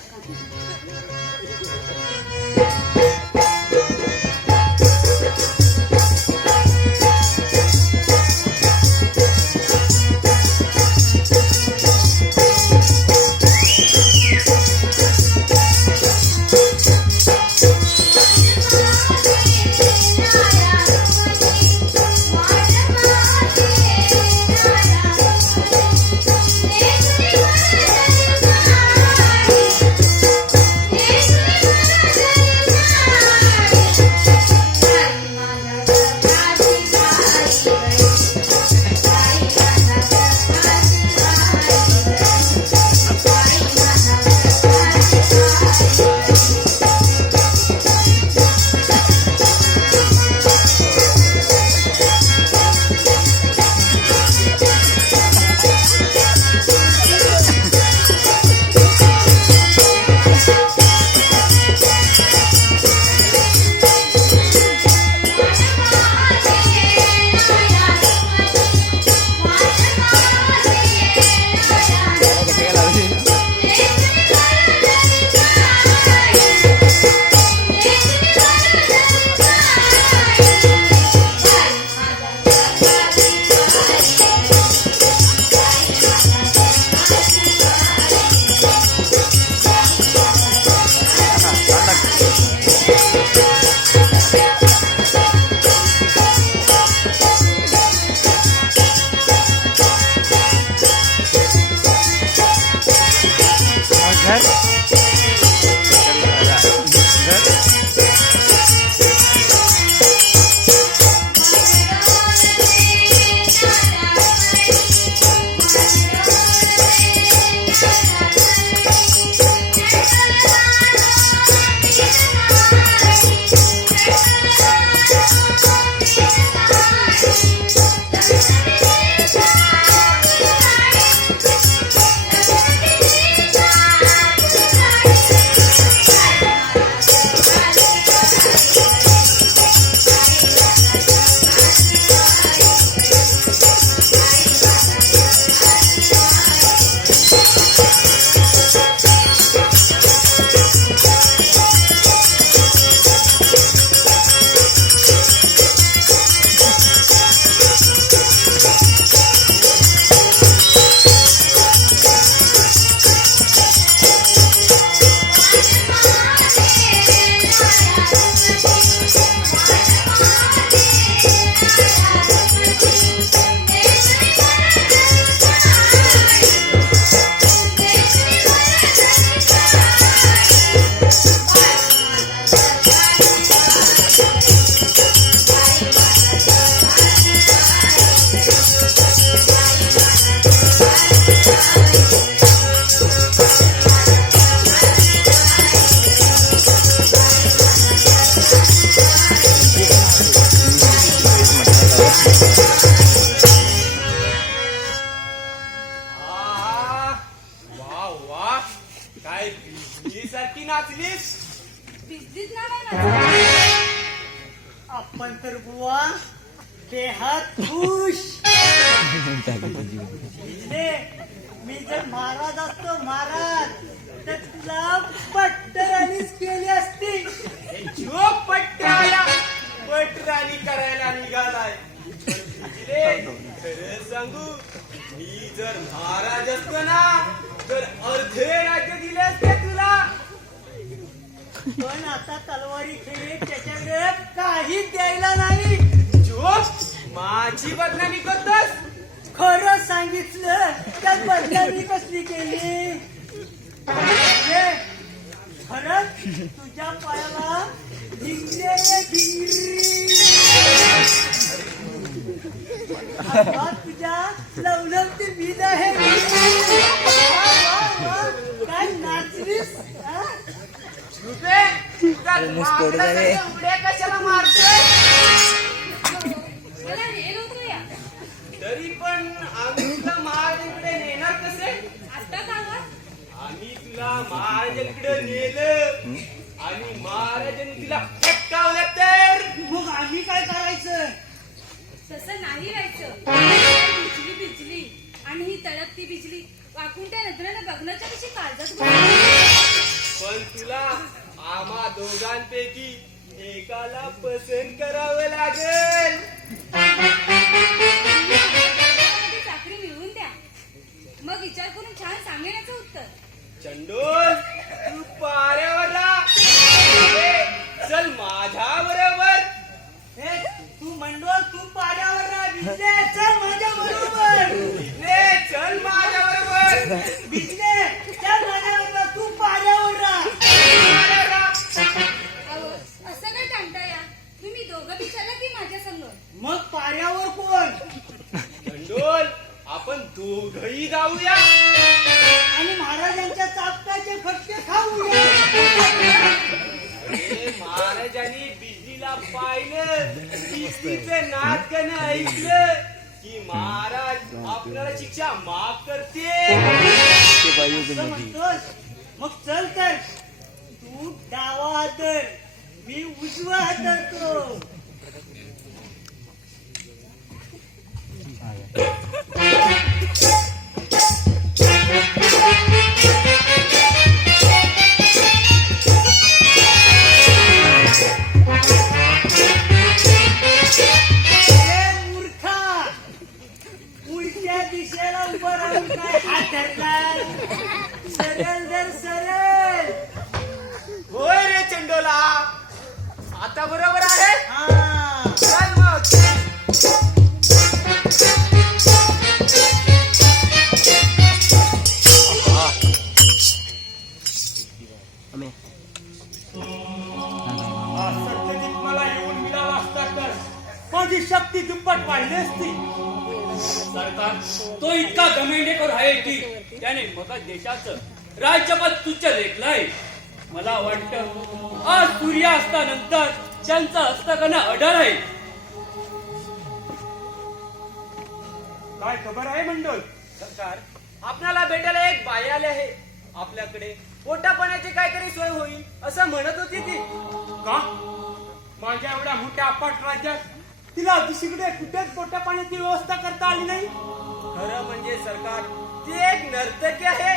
आहा, वा वा काय सारखी नाचलीस. बिजलीच नाव आहे माझं. आपण तर बुवा बेहद खुश. इथले मी जर महाराज असतो महाराज तर तुला पट्टराणीच केली असती. जो पट्ट्याला पटराणी करायला निघालाय. खरं सांगू मी जर महाराज असतो ना तर अर्धे राज्य दिले असते तुला. पण आता तलवारी खेळ त्याच्याकडे काहीच द्यायला नाही. जो माझी बदनामी करतोस. खरं सांगितलं तर बदनामी कसली केली. म्हणजे खरंच तुझ्या पायाला भिंगरे भिंगरी. आता तुझ्या लवलवती बीज आहे. वा, वा, वा. काय नाचलीस हा? उड्या कशाला मारतोय. मला हे नव्हतं या. तरी पण आम्ही तुला महाराजांकडे नेणार कसे. आता सांगा. आम्ही तुला महाराजांकडे नेलं आणि महाराजांनी तुला पटकावलं तर मग आम्ही काय करायचं. तसं नाही राहायचं. बिजली बिजली आणि ही तळपती बिजली वाकून त्या नजरेनं बघण्याच्या कशी काळजात पण तुला आम्हा दोघांपैकी एकाला पसंत करावं लागेल. चाकरी मिळवून द्या. मग विचार करून छान सांगेन याचं उत्तर. चंडोल तू पाऱ्यावर राहा. चल माझ्या बरोबर. हे तू मंडोल तू पाड्यावर राहा. भिजले चल माझ्या बरोबर. चल माझ्या बरोबर. भिजले चल माझ्या बरोबर. तू पाड्यावर राहा. अहो, असं काय सांगता या. तुम्ही दोघं विचारला की माझ्या संग. मग पाड्यावर कोण. चंडोल आपण दोघही जाऊया आणि महाराजांच्या चापटाचे फटके खाऊया. अरे महाराजांनी बिजलीला पाहिलं. बिजलीचं नाचगाणं ऐकलं की महाराज आपल्याला शिक्षा माफ करते. असं म्हणतोस. मग चल तर तू डावा हातर मी उजवा हातरतो. मूर्खा उलट्या दिशेला उभं राहून काय हात धरलाय. सरळ दर सरळ. होय रे चंडोला आता बरोबर आहे. हा चल मग. सत्यजित मला येऊन मिळाला असता तर माझी शक्ती दुप्पट वाढली असती. सरकार तो इतका घमेंडेखोर आहे की त्याने मग देशाचं राज्यपद तुच्छ लेखलंय. मला वाटतं आज सूर्यास्तानंतर त्यांचा हस्तकणा अडळ आहे. काय खबर आहे मंडळ. सरकार आपल्याला भेटायला एक बाई आली आहे. आपल्याकडे पोटा पाण्याची काहीतरी सोय होईल असं म्हणत होती ती. का माझ्या एवढ्या मोठ्या अपाट राज्यात तिला दुसरीकडे कुठेच पोटा पाण्याची व्यवस्था करता आली नाही. खरं म्हणजे सरकार ती एक नर्तकी आहे.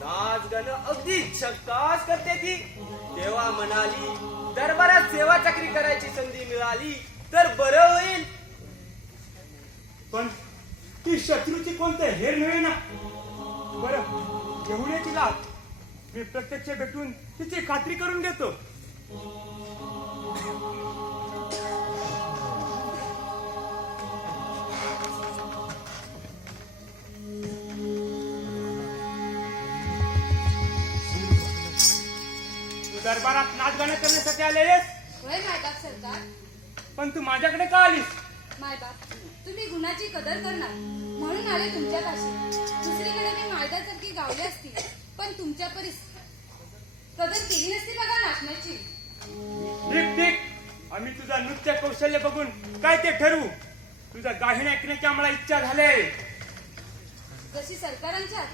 नाच गाणं अगदी झकास करते ती. तेव्हा म्हणाली दरबारात सेवा चाकरी करायची संधी मिळाली तर बरं होईल. पण ती शत्रूची कोणतं हेर नव्हे ना. बरं घेऊन ये तिला. मी प्रत्यक्ष भेटून तिची खात्री करून घेतो. तू दरबारात नाचगाणं करण्यासाठी आलेस. होय मायबाप सरकार. पण तू माझ्याकडे का आलीस. मायबाप तुम्ही गुणाची कदर करणार म्हणून आले तुमच्या पाशी. दुसरीकडे मी मायदासारखी गावली असती, पण तुमच्या परीस कदर केली नसती बघा नाचण्याची. ठीक ठीक, आम्ही तुझा नृत्य कौशल्य बघून काय ते ठरवू. तुझा गायन ऐकण्याची आम्हाला इच्छा झाले. जशी सरकारांच्या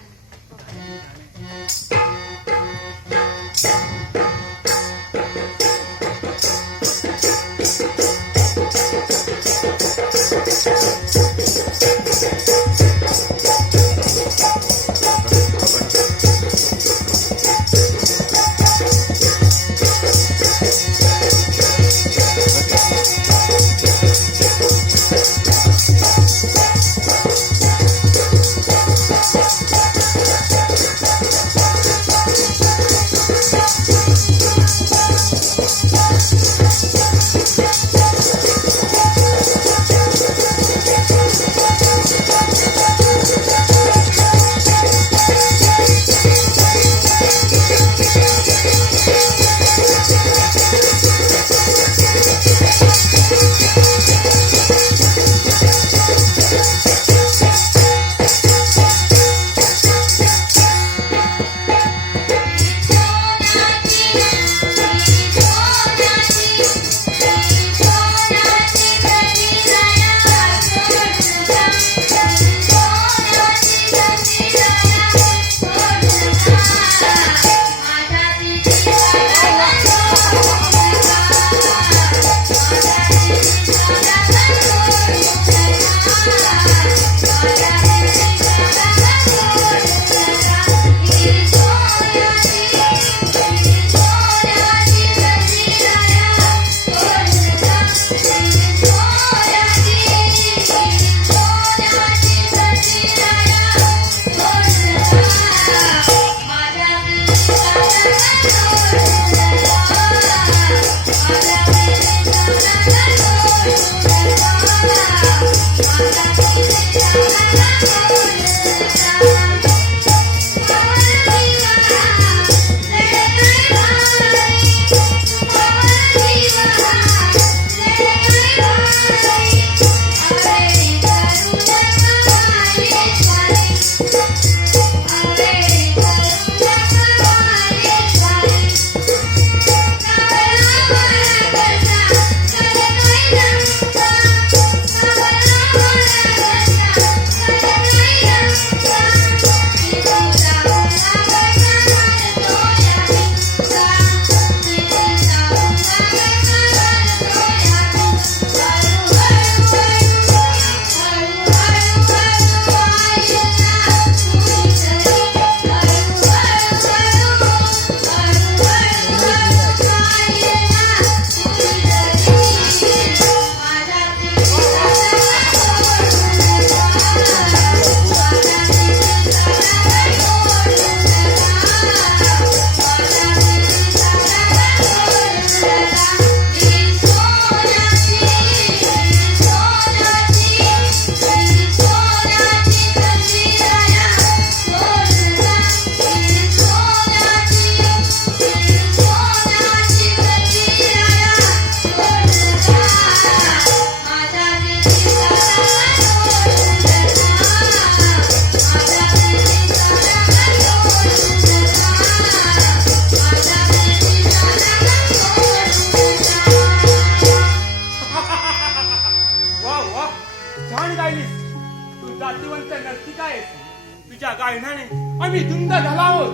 तुझ्या गायनाने आम्ही धुंद झालो आहोत.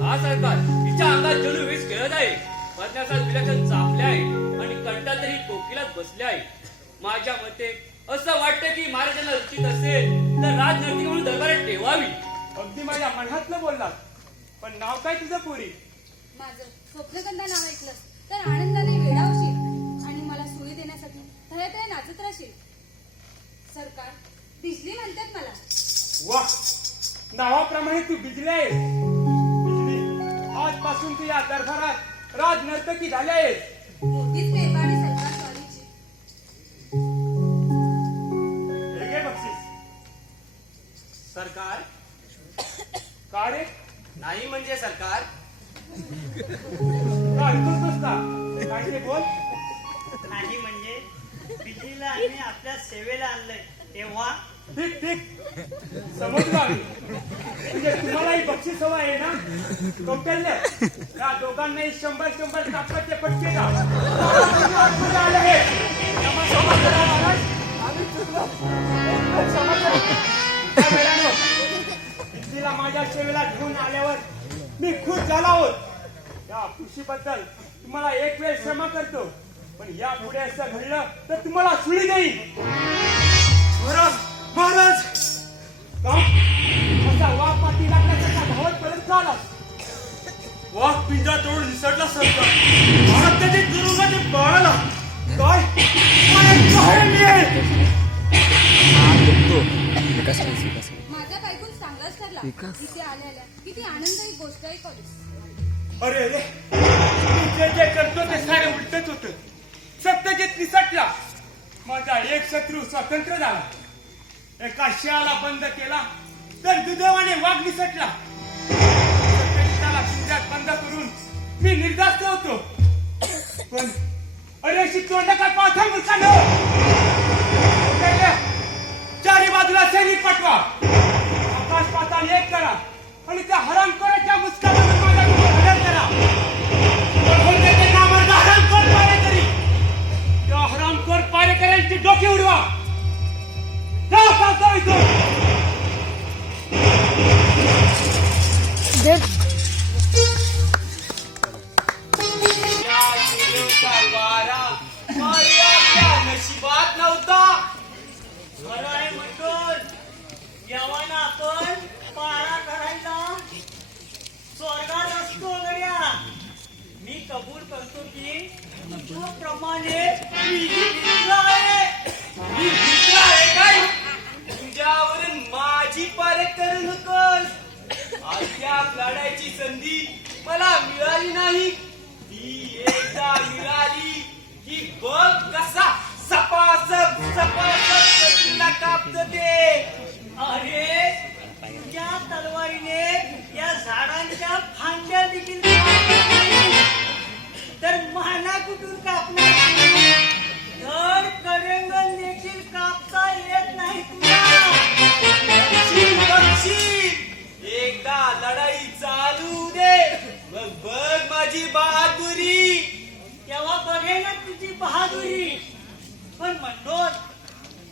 हा सरकार, तिच्या अंगात जणू वीज खेळत आहे. पद्मासात विलक्षण चापले आहे आणि कंटा तरी कोकिलात बसले आहे. माझ्या मते असं वाटतं की महाराजांना उचित असेल तर राजनर्तकी म्हणून दरबारात ठेवावी. अगदी माझ्या मनातलं बोललात. पण नाव काय तुझं पुरी? माझं स्वप्नगंधा नाव ऐकलंस तर आनंदाने वेडावशील आणि मला सोयी देण्यासाठी थया नाचत राहशील. सरकार, बिजली म्हणतात मला. वा, नावाप्रमाणे तू बिजली आहेस. बिजली, आजपासून तू या दरबारात राजनर्तकी झाली आहेस. मोठीच पेपा आणि सरकार स्वारीची. हे घे बक्षीस. सरकार, का रे? नाही म्हणजे सरकार. का ऐकतोस का? काय ते बोल. नाही म्हणजे बिजलीला आम्ही आपल्या सेवेला आणलंय तेव्हा ठीक ठीक समजलो आम्ही. म्हणजे तुम्हालाही बक्षीस हवं आहे ना. कौटल्य या दोघांनाही 100 कापसाचे पटके द्या. आतमध्ये आले हे. क्षमा करा महाराज. आम्ही चुकलो. क्षमा करा. त्या वेळानं तिला माझ्या सेवेला घेऊन आल्यावर मी खुश झाला आहोत. या खुशीबद्दल तुम्हाला एक वेळ क्षमा करतो. पण यापुढे असं घडलं तर तुम्हाला सुळी देईन. महाराज महाराज असा वाघ पाठी लागण्याचा धावत परत झाला. वाघ पिंजरा तोडून निसटला सरकार. सत्याची तुरुंगाने बाळाला काय काय मिळेल. माझा ऐकून चांगलाच ठरला. इथे आलेल्या किती आनंदाची गोष्ट ऐकवलीस. अरे अरे मी जे जे करतो ते सारे उलटच होत. सत्यजित निसटला. माझा एक शत्रू स्वतंत्र झाला. एका शिळाला बंद केला तर दुर्दैवाने वाघ निसटला. सत्यजिताला पिंजऱ्यात बंद करून मी निर्धास्त होतो. पण अरे अशी तोंड काय पाहता मुलकानो. चारी बाजूला सैनिक पाठवा. आकाश पाताल एक करा आणि त्या हरामखोराच्या मुस्कानातून माझा हरण करा. त्याचे नामाचा हरामखोर पारेकरी. त्या हरामखोर पारेकऱ्यांची डोकी उडवा. जाऊ इथून. या सूर्याचा वारा माझ्या नशिबात नव्हता. खरं आहे मंडोल. यावाना आपण पारा करायला स्वर्गात असतो गड्या. मी कबूल करतो की तुझ्याप्रमाणे मीही मित्र आहे. मी मित्र आहे काय? तुझ्यावरून माझी पारख करू नकोस. अद्याप लढायची संधी मला मिळाली नाही. ती एकदा मिळाली की बघ कसा सपासप शत्रूला कापतो ते. अरे तुझ्या तलवारीने या झाडांच्या फांद्या देखील कापल्या नाही. तर माना कुठून कापणार. धड करेंगण देखील कापता येत नाही तुला. बक्षील एकदा लढाई चालू दे. मग बघ माझी बहादुरी. तेव्हा बघेन तुझी बहादुरी. पण मंडोल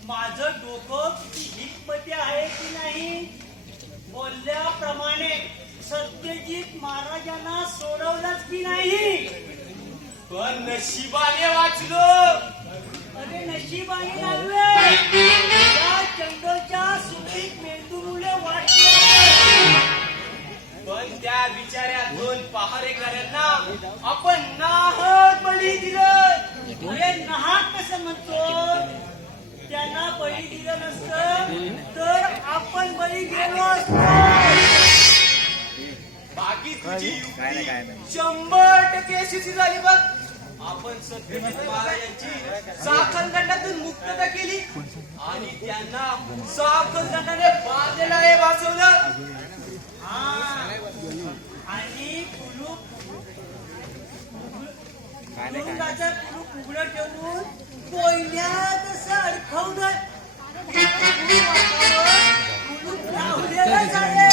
माझं डोकं किती हितपती आहे की नाही. बोलल्याप्रमाणे सत्यजित महाराजांना सोडवलंच की नाही. पण नशिबाने वाचलो. अरे नशिबाने नव्हे. या चंडोच्या सुखीत मेंदूमुळे वाटलं. पण त्या बिचाऱ्या 2 पहारेकऱ्यांना आपण नाहक बळी दिलं. अरे नाहक कसं म्हणतो. त्यांना बळी दिलं नसतं तर आपण बळी गेलो असतो. बाकी तुझी युक्ती 100% यशस्वी झाली बघ. आपण सत्यजित महाराजांची साखळदंडातून मुक्तता केली आणि त्यांना साखळदंडाने बांधलेलं आहे वाचवलं. आणि कुलूप कुलूपाचं कुलूप उघडं ठेवून कोयन्यात असं अडकवलं. कुलूप लावलेलंच आहे.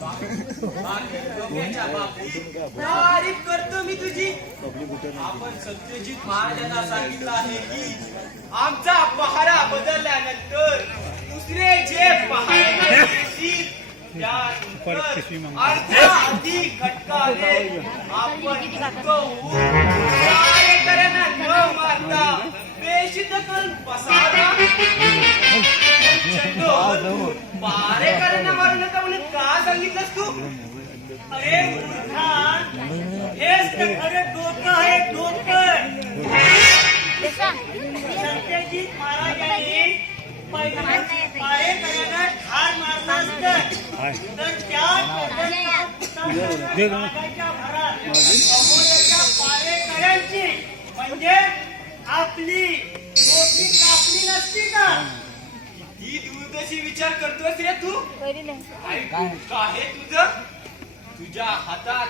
बाकी डोक्याच्या बाबतीत तारीफ करतो मी तुझी. आपण सत्यजित महाराजांना सांगितलं आहे की आमचा पहारा बदलल्यानंतर दुसरे जे पहारे येतील त्यानंतर अर्ध्या अधिक घटकाने आपण पहारेकऱ्यांना न मारता बेशिद्ध करून बसावा. पहारेकऱ्यांना मारू नका म्हणून का सांगितलंस तू. अरे मूर्खा, हेच तर खरं डोकं आहे. डोकं. सत्यजित महाराजांनी पारेकऱ्यांना ठार मारला असतं तर त्या रागाच्या भरात अमोल्याच्या पारेकऱ्यांची म्हणजे आपली डोकी कापली नसती का. ही दूरदर्शी विचार करतोस रे तू. आहे तुझं. तुझ्या हातात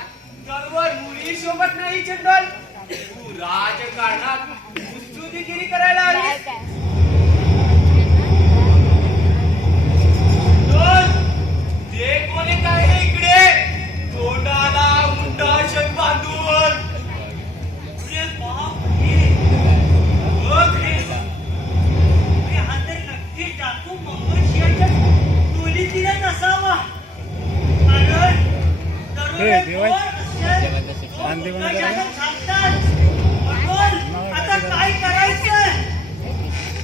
तलवार मुली सोबत नाही चंडल. तू राजकारणात कुस्तीगिरी करायला आली. मंगळशिरच्या टोलीतीलच असावा. कारण दरोडेखोर असे लोक सांगतात. म्हणून आता काय करायचं?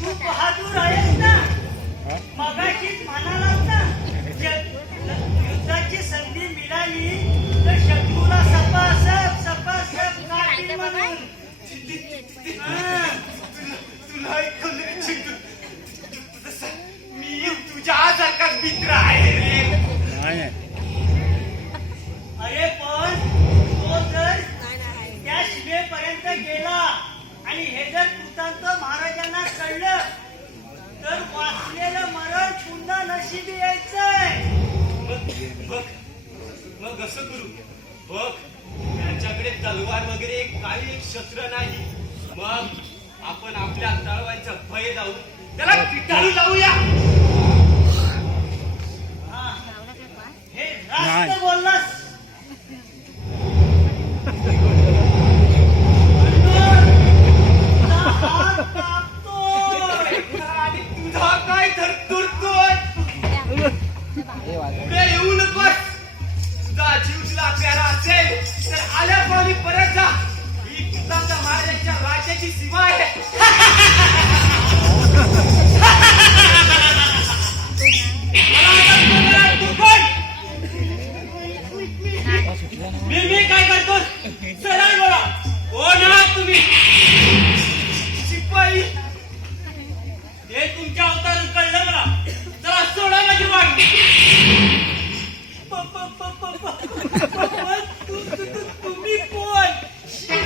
तू बहादूर आहेस ना? मगाशीच म्हणालास ना, युद्धाची संधी मिळाली तर शत्रूला सपासप काढतील म्हणून. तुला ऐकलं मी तुझ्यासारखाच मित्र आहे रे. अरे पण तो जर त्या शिमेपर्यंत गेला आणि हे जर कृतांत महाराजांना कळलं तर वाचलेलं मरण पुन्हा नशिबी यायचंय. मग असं करू बघ, त्यांच्याकडे तलवार वगैरे काही एक शस्त्र नाही. मग आपण आपल्या तळवायचं भय लावून त्याला पिटाळू लावूया. हा, हे रास्त बोललास. तुझा हात कापतोय. आणि तुझा काय धरतोय? पुढे येऊ नकोस. तुझा जीव तुला प्यारा असेल तर आल्या पाणी परत जा. ही कुतांचा महाराजांच्या राज्याची सीमा आहे. मी काय करतो? सरळ बोला, कोण आहात तुम्ही? शिपाई. हे तुमच्या अवतारून कळलं मला. जरा सोडा माझी वाट.